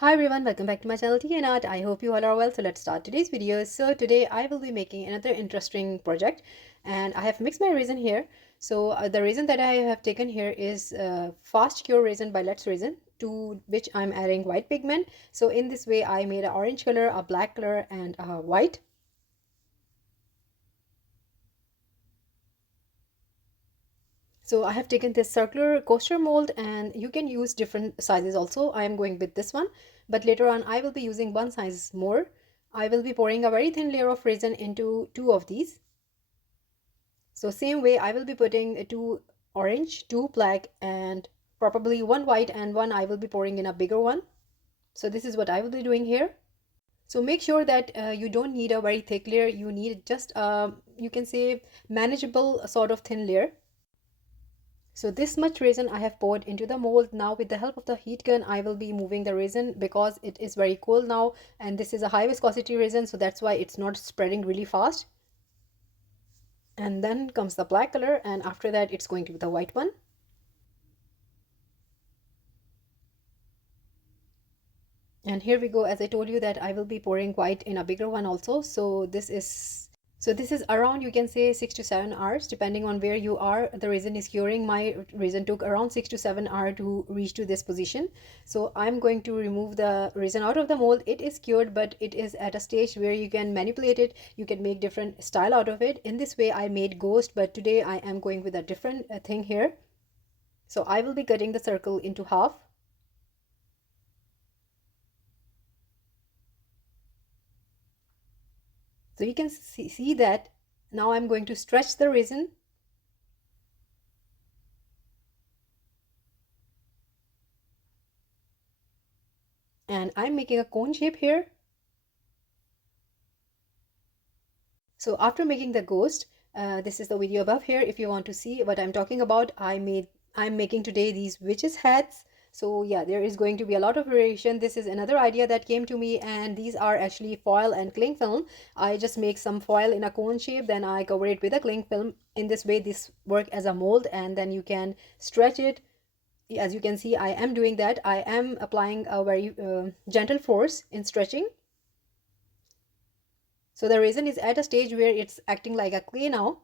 Hi everyone, welcome back to my channel Tea&Art. I hope you all are well. So let's start today's video. So today I will be making another interesting project and I have mixed my resin here. So the resin that I have taken here is fast cure resin by Let's Resin, to which I'm adding white pigment. So in this way I made an orange color, a black color and a white. So I have taken this circular coaster mold and you can use different sizes also. I am going with this one, but later on I will be using one size more. I will be pouring a very thin layer of resin into two of these. So same way I will be putting two orange, two black and probably one white, and one I will be pouring in a bigger one. So this is what I will be doing here. So make sure that you don't need a very thick layer. You need just you can say manageable sort of thin layer. So this much resin I have poured into the mold. Now with the help of the heat gun, I will be moving the resin because it is very cold now, and this is a high viscosity resin, so that's why it's not spreading really fast. And then comes the black color, and after that it's going to be the white one. And here we go. As I told you that I will be pouring white in a bigger one also. So this is around, you can say, 6 to 7 hours depending on where you are. The resin is curing. My resin took around 6 to 7 hours to reach to this position. So I'm going to remove the resin out of the mold. It is cured, but it is at a stage where you can manipulate it. You can make different style out of it. In this way I made ghost, but today I am going with a different thing here. So I will be cutting the circle into half. So you can see that now I'm going to stretch the resin. And I'm making a cone shape here. So after making the ghost, this is the video above here. If you want to see what I'm talking about, I'm making today these witches hats. So yeah, there is going to be a lot of variation. This is another idea that came to me, and these are actually foil and cling film. I just make some foil in a cone shape, then I cover it with a cling film. In this way this work as a mold, and then you can stretch it. As you can see, I am doing that. I am applying a very gentle force in stretching. So the resin is at a stage where it's acting like a clay now.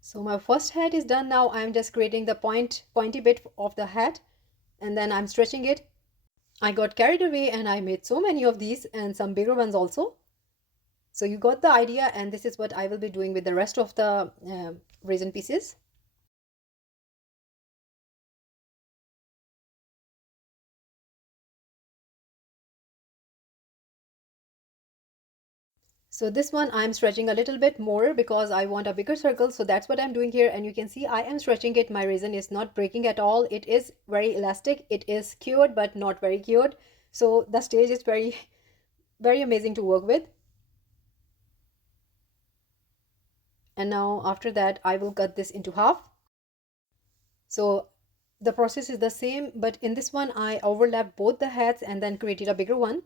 So my first hat is done. Now I'm just creating the pointy bit of the hat, and then I'm stretching it. I got carried away and I made so many of these and some bigger ones also. So you got the idea, and this is what I will be doing with the rest of the resin pieces. So this one I'm stretching a little bit more because I want a bigger circle. So that's what I'm doing here. And you can see I am stretching it. My resin is not breaking at all. It is very elastic. It is cured, but not very cured. So the stage is very, very amazing to work with. And now after that, I will cut this into half. So the process is the same, but in this one, I overlapped both the hats and then created a bigger one.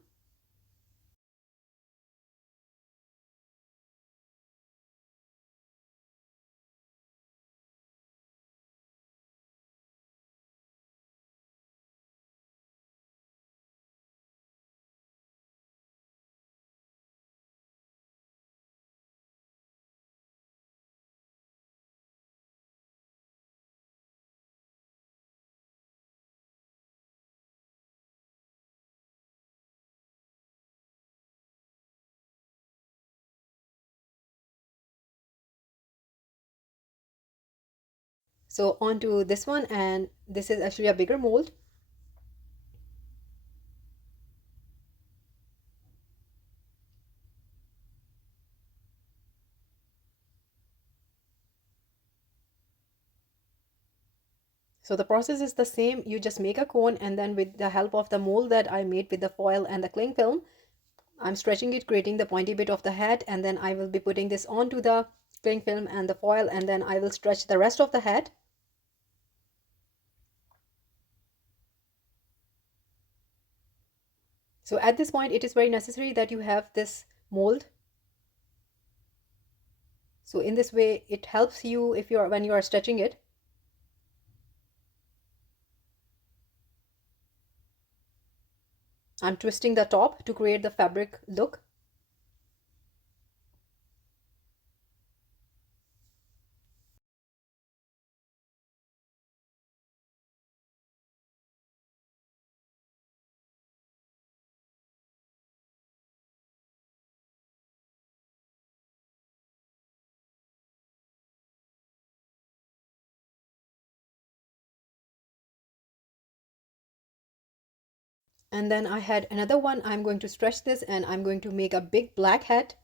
So onto this one, and this is actually a bigger mold. So the process is the same. You just make a cone, and then with the help of the mold that I made with the foil and the cling film, I'm stretching it, creating the pointy bit of the hat, and then I will be putting this onto the cling film and the foil, and then I will stretch the rest of the hat. So at this point, it is very necessary that you have this mold. So in this way, it helps you if you're when you are stretching it. I'm twisting the top to create the fabric look. And then I had another one. I'm going to stretch this and I'm going to make a big black hat.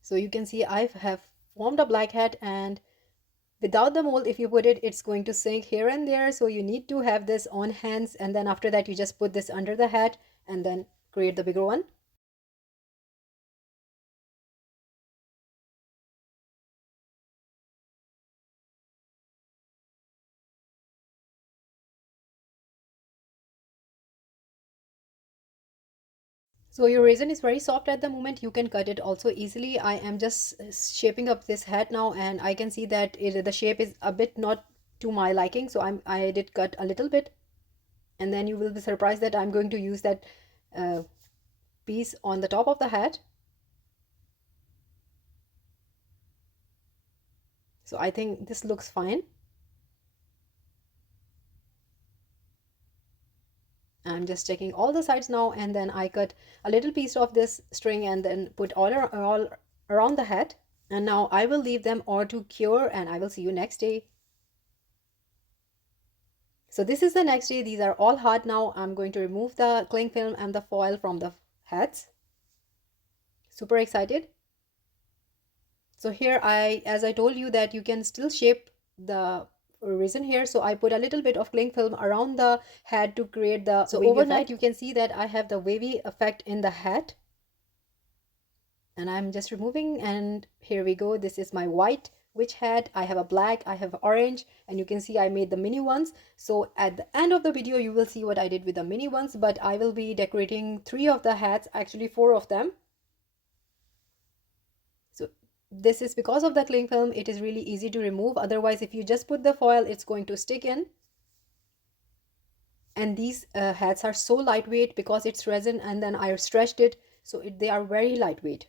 So you can see I have formed a black hat, and without the mold, if you put it, it's going to sink here and there. So you need to have this on hands, and then after that you just put this under the hat and then create the bigger one. So your resin is very soft at the moment. You can cut it also easily. I am just shaping up this hat now, and I can see that the shape is a bit not to my liking. So I did cut a little bit, and then you will be surprised that I'm going to use that uh, piece on the top of the hat. So I think this looks fine. I'm just checking all the sides now, and then I cut a little piece of this string and then put all around the hat. And now I will leave them all to cure, and I will see you next day. So this is the next day. These are all hard now. I'm going to remove the cling film and the foil from the hats. Super excited. So here as I told you that you can still shape the resin here. So I put a little bit of cling film around the hat to create the so overnight effect. You can see that I have the wavy effect in the hat. And I'm just removing, and here we go. This is my white witch hat. I have a black, I have orange, and you can see I made the mini ones. So at the end of the video you will see what I did with the mini ones, but I will be decorating 3 of the hats, actually 4 of them. So this is because of the cling film. It is really easy to remove. Otherwise, if you just put the foil, it's going to stick in. And these hats are so lightweight because it's resin, and then I stretched it, so they are very lightweight.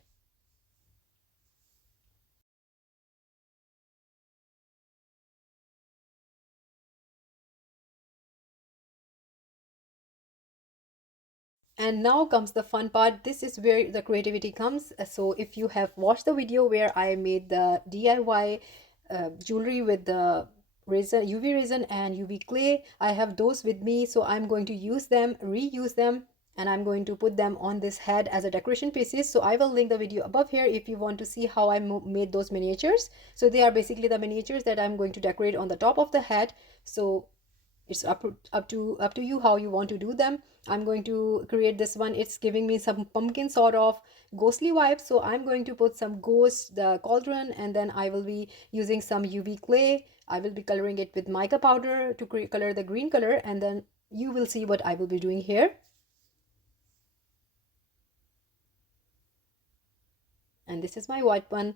And now comes the fun part. This is where the creativity comes. So if you have watched the video where I made the DIY jewelry with the resin, UV resin and UV clay, I have those with me. So I'm going to use them, reuse them, and I'm going to put them on this head as a decoration pieces. So I will link the video above here if you want to see how I made those miniatures. So they are basically the miniatures that I'm going to decorate on the top of the head. So it's up to you how you want to do them. I'm going to create this one. It's giving me some pumpkin sort of ghostly vibes, so I'm going to put some ghost the cauldron, and then I will be using some UV clay. I will be coloring it with mica powder to color the green color, and then you will see what I will be doing here. And this is my white one.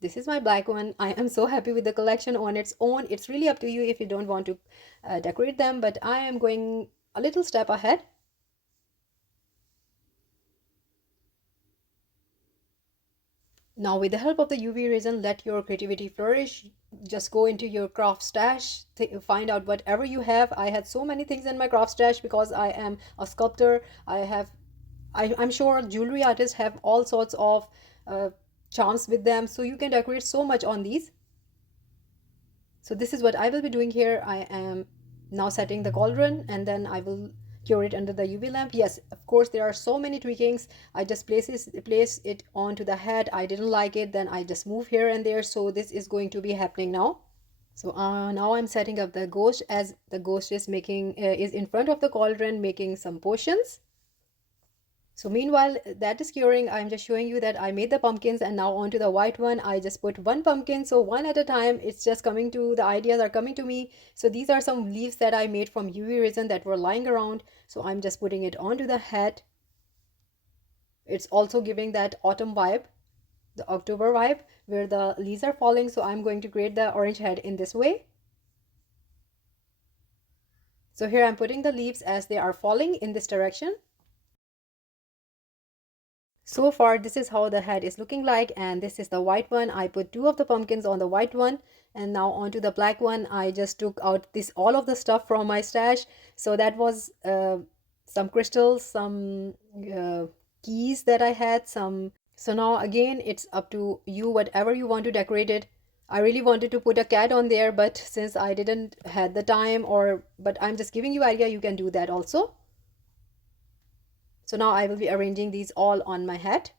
This is my black one. I am so happy with the collection on its own. It's really up to you if you don't want to decorate them, but I am going a little step ahead. Now, with the help of the UV resin, let your creativity flourish. Just go into your craft stash, find out whatever you have. I had so many things in my craft stash because I am a sculptor. I'm sure jewelry artists have all sorts of uh, charms with them, so you can decorate so much on these. So this is what I will be doing here. I am now setting the cauldron, and then I will cure it under the UV lamp. Yes, of course, there are so many tweakings. I just place it onto the head. I didn't like it, then I just move here and there. So this is going to be happening now. So now I'm setting up the ghost, as the ghost is making is in front of the cauldron making some potions. So meanwhile that is curing, I'm just showing you that I made the pumpkins, and now onto the white one I just put one pumpkin. So one at a time, it's just coming to, the ideas are coming to me. So these are some leaves that I made from UV resin that were lying around. So I'm just putting it onto the hat. It's also giving that autumn vibe, the October vibe, where the leaves are falling. So I'm going to create the orange head in this way. So here I'm putting the leaves as they are falling in this direction. So far this is how the head is looking like, and this is the white one. I put two of the pumpkins on the white one, and now onto the black one I just took out this all of the stuff from my stash. So that was some crystals, some keys that I had, some. So now again it's up to you, whatever you want to decorate it. I really wanted to put a cat on there, but since I didn't had the time, or but I'm just giving you idea, you can do that also. So now I will be arranging these all on my hat.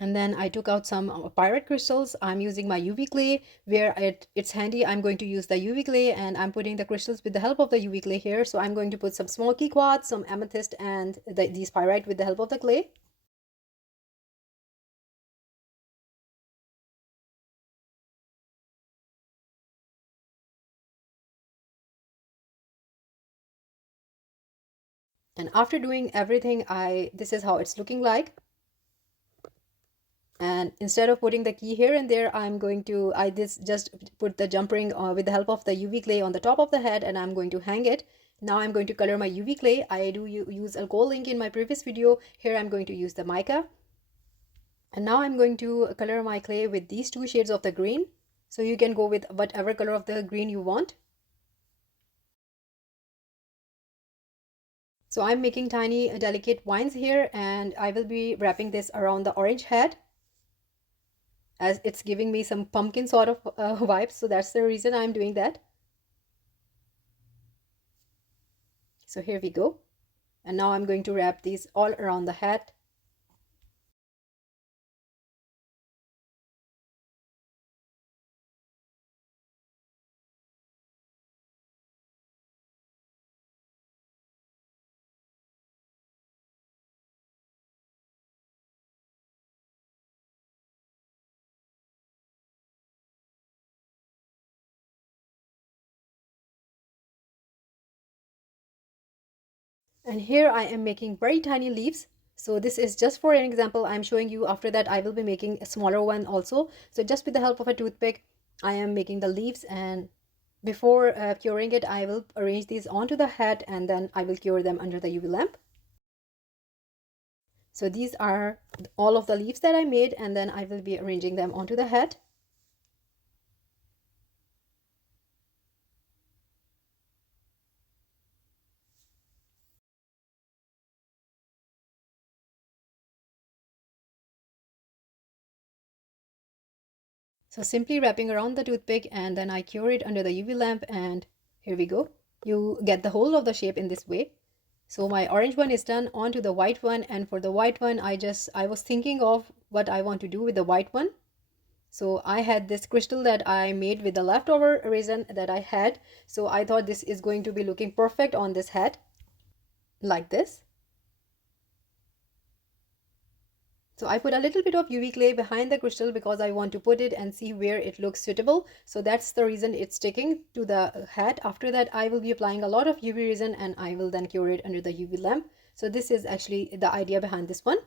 And then I took out some pirate crystals. I'm using my UV clay. Where it's handy, I'm going to use the UV clay, and I'm putting the crystals with the help of the UV clay here. So I'm going to put some smoky quartz, some amethyst, and these pyrite with the help of the clay. And after doing everything, this is how it's looking like. And instead of putting the key here and there, I'm going to just put the jump ring with the help of the UV clay on the top of the head, and I'm going to hang it. Now I'm going to color my UV clay. I do use alcohol ink in my previous video. Here I'm going to use the mica. And now I'm going to color my clay with these two shades of the green. So you can go with whatever color of the green you want. So I'm making tiny delicate vines here, and I will be wrapping this around the orange head, as it's giving me some pumpkin sort of vibes. So that's the reason I'm doing that. So here we go. And now I'm going to wrap these all around the hat. And here I am making very tiny leaves. So this is just for an example I'm showing you. After that I will be making a smaller one also. So just with the help of a toothpick, I am making the leaves, and before curing it, I will arrange these onto the hat, and then I will cure them under the UV lamp. So these are all of the leaves that I made, and then I will be arranging them onto the hat. So simply wrapping around the toothpick, and then I cure it under the UV lamp, and here we go. You get the whole of the shape in this way. So my orange one is done, onto the white one, and for the white one I was thinking of what I want to do with the white one. So I had this crystal that I made with the leftover resin that I had. So I thought this is going to be looking perfect on this hat, like this. So I put a little bit of UV clay behind the crystal because I want to put it and see where it looks suitable. So that's the reason it's sticking to the hat. After that, I will be applying a lot of UV resin, and I will then cure it under the UV lamp. So this is actually the idea behind this one.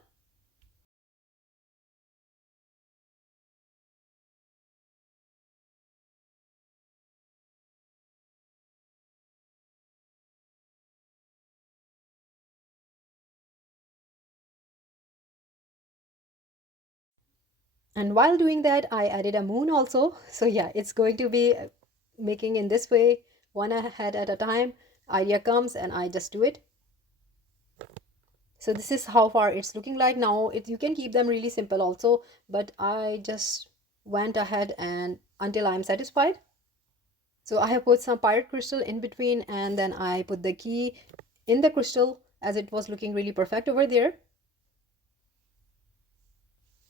And while doing that, I added a moon also. So yeah, it's going to be making in this way, one head at a time. idea comes and I just do it. So this is how far it's looking like now. You can keep them really simple also, but I just went ahead and until I'm satisfied. So I have put some pirate crystal in between, and then I put the key in the crystal as it was looking really perfect over there.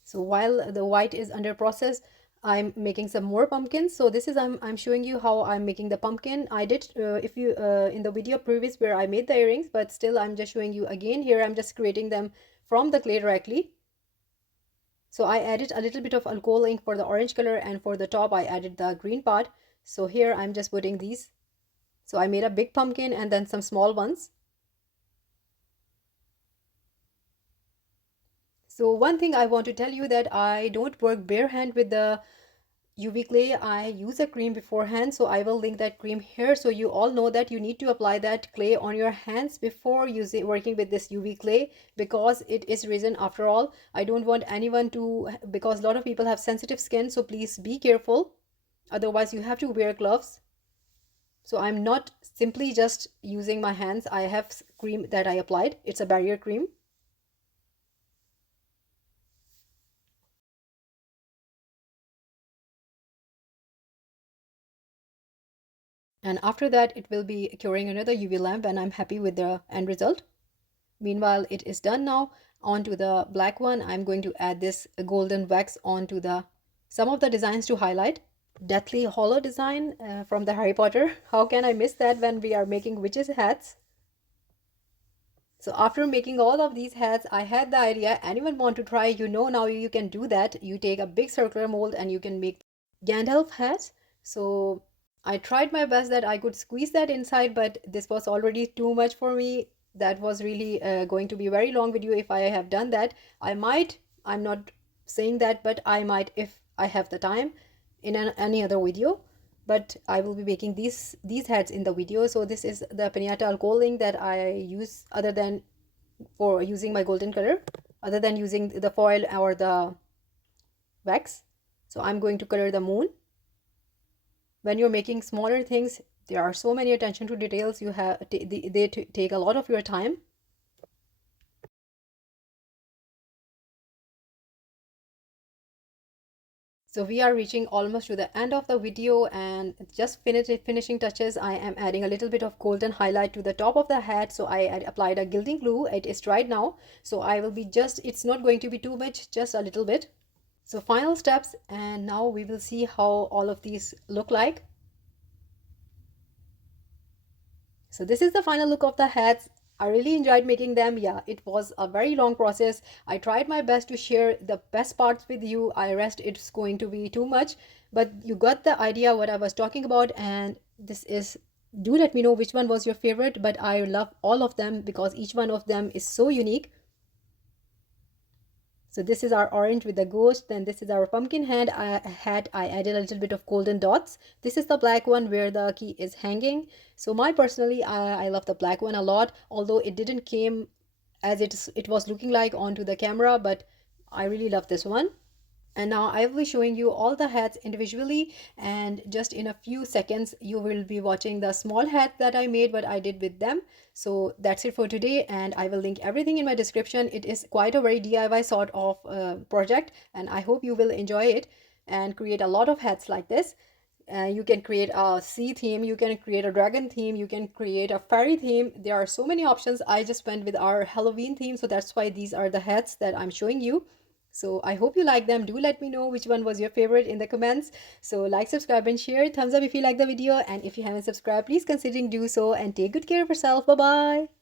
So while the white is under process, I'm making some more pumpkins. So this is I'm showing you how I'm making the pumpkin. I did if you in the video previous where I made the earrings, but still I'm just showing you again. Here I'm just creating them from the clay directly. So I added a little bit of alcohol ink for the orange color, and for the top I added the green part. So here I'm just putting these. So I made a big pumpkin and then some small ones. So one thing I want to tell you that I don't work bare hand with the UV clay. I use a cream beforehand, so I will link that cream here, so you all know that you need to apply that clay on your hands before working with this UV clay, because it is resin after all. I don't want anyone to, because a lot of people have sensitive skin, so please be careful, otherwise you have to wear gloves. So I'm not simply just using my hands. I have cream that I applied. It's a barrier cream. And after that, it will be curing another UV lamp, and I'm happy with the end result. Meanwhile, it is done now. Onto the black one, I'm going to add this golden wax onto some of the designs to highlight. Deathly Hollow design from the Harry Potter. How can I miss that when we are making witches' hats? So after making all of these hats, I had the idea, anyone want to try, now you can do that. You take a big circular mold and you can make Gandalf hats. So I tried my best that I could squeeze that inside, but this was already too much for me. That was really going to be a very long video if I have done that. I'm not saying that, but I might if I have the time in any other video. But I will be making these hats in the video. So this is the pinata alcohol that I use, other than for using my golden color, other than using the foil or the wax. So I'm going to color the moon. When you're making smaller things, there are so many attention to details. They take a lot of your time. So we are reaching almost to the end of the video, and just finishing touches. I am adding a little bit of golden highlight to the top of the hat. So I applied a gilding glue. It is dried now. So I will be it's not going to be too much, just a little bit. So final steps, and now we will see how all of these look like. So this is the final look of the hats. I really enjoyed making them. Yeah, it was a very long process. I tried my best to share the best parts with you. I rest it's going to be too much, but you got the idea what I was talking about. And this is, do let me know which one was your favorite, but I love all of them because each one of them is so unique. So this is our orange with the ghost. Then this is our pumpkin hat. I added a little bit of golden dots. This is the black one where the key is hanging. So personally, I love the black one a lot, although it didn't came as it was looking like onto the camera, but I really love this one. And now I will be showing you all the hats individually, and just in a few seconds you will be watching the small hat that I made, what I did with them. So that's it for today, and I will link everything in my description. It is quite a very DIY sort of project, and I hope you will enjoy it and create a lot of hats like this. You can create a sea theme, you can create a dragon theme, you can create a fairy theme. There are so many options. I just went with our Halloween theme, so that's why these are the hats that I'm showing you. So I hope you like them. Do let me know which one was your favorite in the comments. So like, subscribe and share. Thumbs up if you like the video, and if you haven't subscribed, please consider do so, and take good care of yourself. Bye bye.